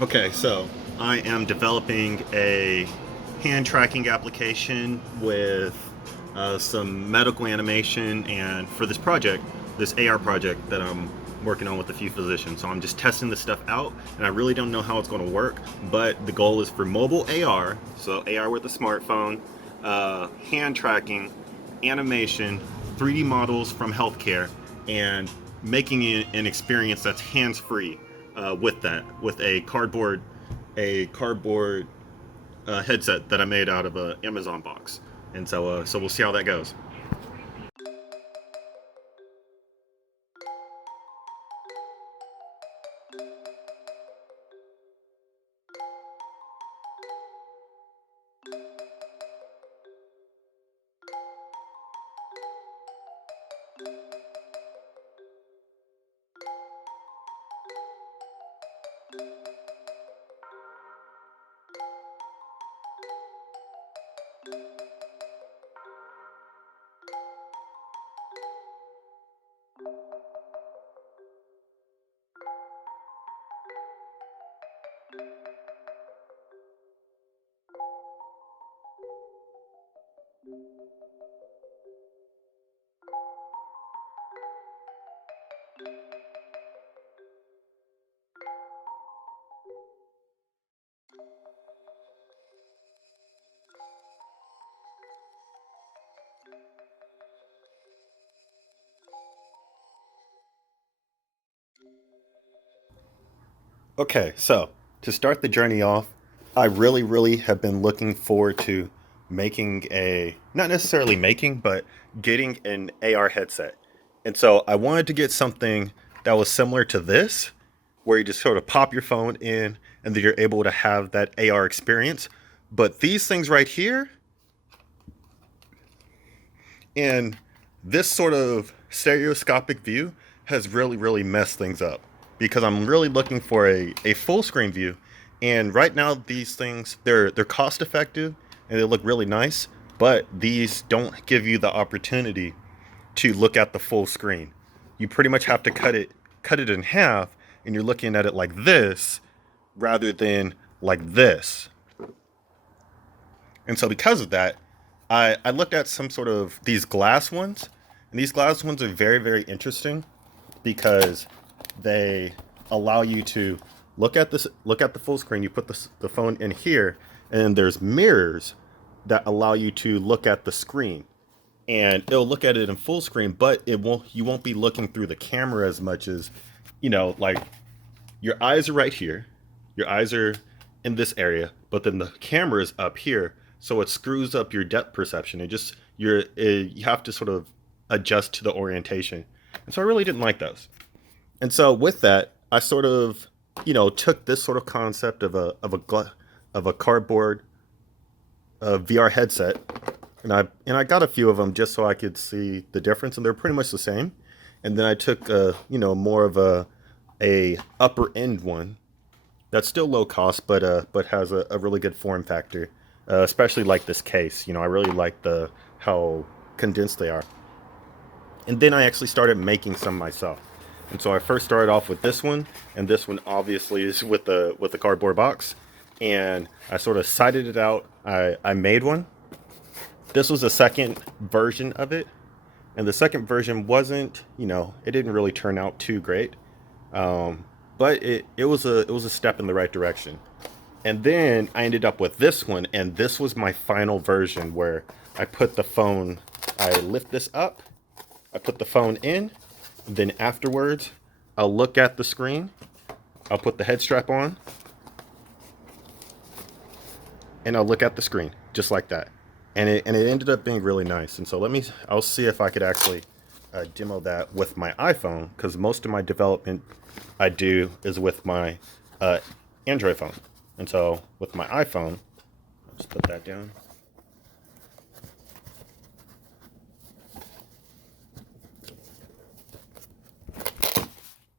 Okay, so I am developing a hand tracking application with some medical animation, and for this project, this AR project that I'm working on with a few physicians. So I'm just testing this stuff out, and I really don't know how it's going to work, but the goal is for mobile AR, so AR with a smartphone, hand tracking, animation, 3D models from healthcare, and making it an experience that's hands-free with that, with a cardboard headset that I made out of a Amazon box, and so we'll see how that goes. Okay, so to start the journey off, I really have been looking forward to making not necessarily making, but getting an AR headset. And so I wanted to get something that was similar to this, where you just sort of pop your phone in and then you're able to have that AR experience. But these things right here, and this sort of stereoscopic view has really messed things up because I'm really looking for a full screen view. And right now these things they're cost effective and they look really nice, but these don't give you the opportunity to look at the full screen. You pretty much have to cut it in half, and you're looking at it like this rather than like this. And so because of that, I looked at some sort of these glass ones, and these glass ones are very interesting because they allow you to look at the full screen. You put the phone in here, and there's mirrors that allow you to look at the screen, and it'll look at it in full screen, but you won't be looking through the camera as much as, like your eyes are right here. Your eyes are in this area, but then the camera is up here, so it screws up your depth perception. You have to sort of adjust to the orientation, and so I really didn't like those. And so with that, I sort of, took this sort of concept of a cardboard VR headset, and I got a few of them just so I could see the difference, and they're pretty much the same. And then I took more of a upper end one that's still low cost, but has a really good form factor, especially like this case. I really like the how condensed they are. And then I actually started making some myself. And so I first started off with this one, and this one obviously is with the cardboard box. And I sort of cited it out. I made one. This was a second version of it, and the second version wasn't, it didn't really turn out too great. But it was a step in the right direction. And then I ended up with this one, and this was my final version where I lift this up, I put the phone in, then afterwards I'll look at the screen, I'll put the head strap on, and I'll look at the screen just like that. And it ended up being really nice. And so I'll see if I could actually demo that with my iPhone, because most of my development I do is with my uh, Android phone. And so with my iPhone, let's put that down.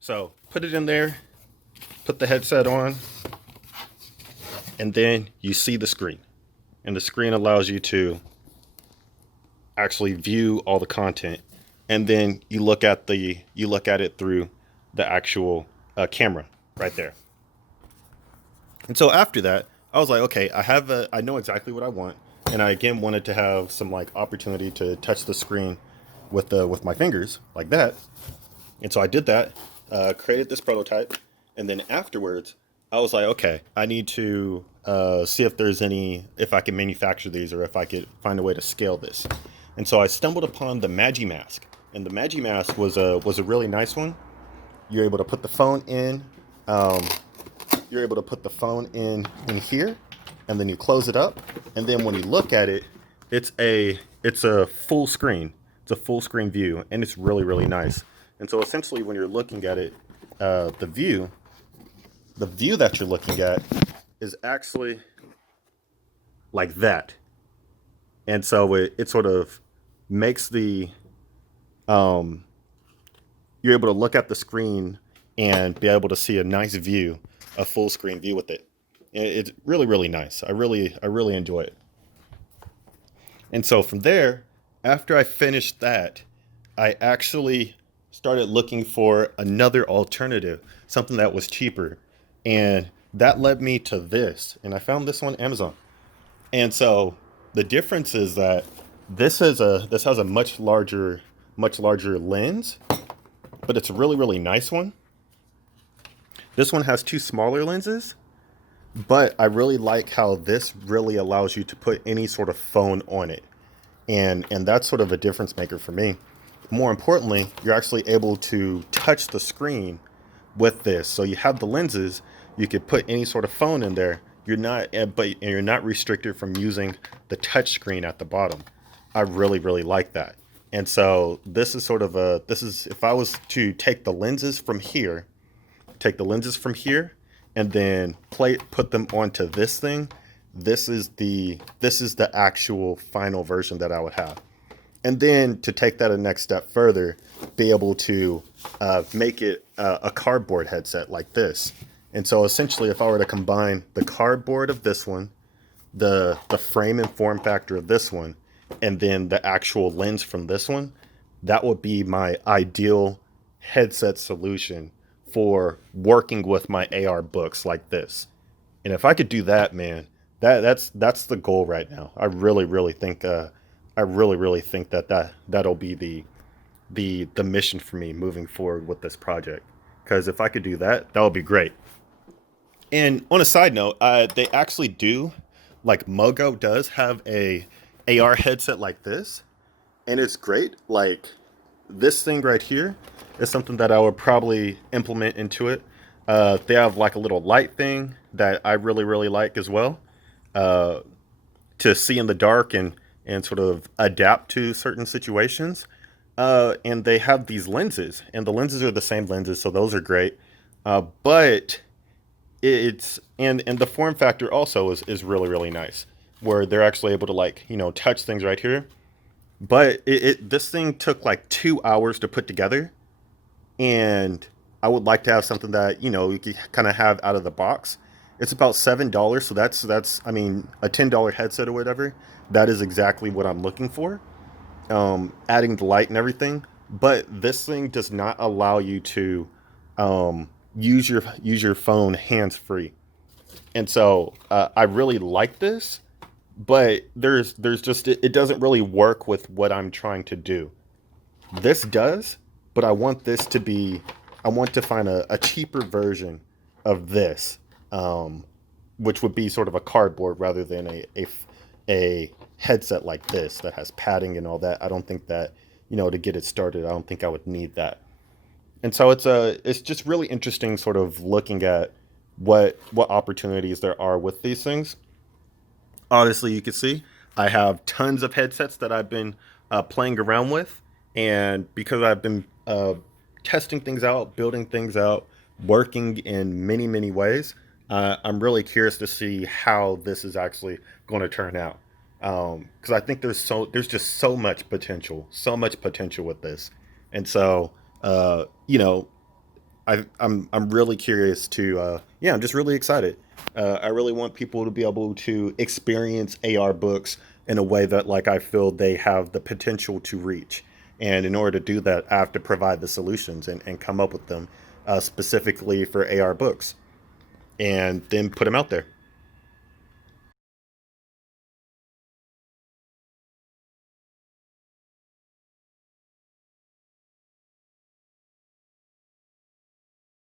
So put it in there, put the headset on, and then you see the screen. And the screen allows you to actually view all the content, and then you look at it through the actual camera right there. And so after that, I was like, okay, I know exactly what I want, and I again wanted to have some like opportunity to touch the screen with my fingers like that. And so I did that, created this prototype, and then afterwards, I was like, okay, I need to see if I can manufacture these or if I could find a way to scale this. And so I stumbled upon the MagiMask, and the MagiMask was a really nice one. You're able to put the phone in. Um, you're able to put the phone in here, and then you close it up, and then when you look at it, it's a full screen. It's a full screen view, and it's really really nice. And so essentially, when you're looking at it, the view that you're looking at is actually like that. And so it sort of makes um, you're able to look at the screen and be able to see a nice view, a full screen view with it. It's really really nice. I really enjoy it. And so from there, after I finished that, I actually started looking for another alternative, something that was cheaper. And that led me to this. And I found this on Amazon. And so the difference is that this has a much larger lens, but it's a really, really nice one. This one has two smaller lenses, but I really like how this really allows you to put any sort of phone on it. And that's sort of a difference maker for me. More importantly, you're actually able to touch the screen with this. So you have the lenses, you could put any sort of phone in there. You're not restricted from using the touch screen at the bottom. I really, really like that. And so this is if I was to take the lenses from here and then put them onto this thing, this is the actual final version that I would have. And then to take that a next step further, be able to make it a cardboard headset like this. And so essentially, if I were to combine the cardboard of this one, the frame and form factor of this one, and then the actual lens from this one, that would be my ideal headset solution for working with my AR books like this. And if I could do that, man, that's the goal right now. I really really think that'll be the mission for me moving forward with this project. Because if I could do that, that would be great. And on a side note, they actually do, like Mogo does have a AR headset like this, and it's great. Like this thing right here is something that I would probably implement into it. They have like a little light thing that I really really like as well, uh, to see in the dark and sort of adapt to certain situations. And they have these lenses, and the lenses are the same lenses, so those are great. But it's and the form factor also is really really nice, where they're actually able to like touch things right here. But this thing took like 2 hours to put together, and I would like to have something that you can kind of have out of the box. It's about $7, so that's I mean a $10 headset or whatever. That is exactly what I'm looking for. Adding the light and everything, but this thing does not allow you to use your phone hands free. And so I really like this, but there's just it doesn't really work with what I'm trying to do. This does, but I want to find a cheaper version of this, um, which would be sort of a cardboard rather than a headset like this that has padding and all that. I don't think that, to get it started, I don't think I would need that. And so it's just really interesting sort of looking at what opportunities there are with these things. Honestly, you can see I have tons of headsets that I've been playing around with, and because I've been testing things out, building things out, working in many many ways, I'm really curious to see how this is actually going to turn out. Because I think there's just so much potential with this, and so uh, you know I'm really curious to yeah, I'm just really excited. I really want people to be able to experience AR books in a way that like I feel they have the potential to reach. And in order to do that, I have to provide the solutions and come up with them specifically for AR books. and then put them out there.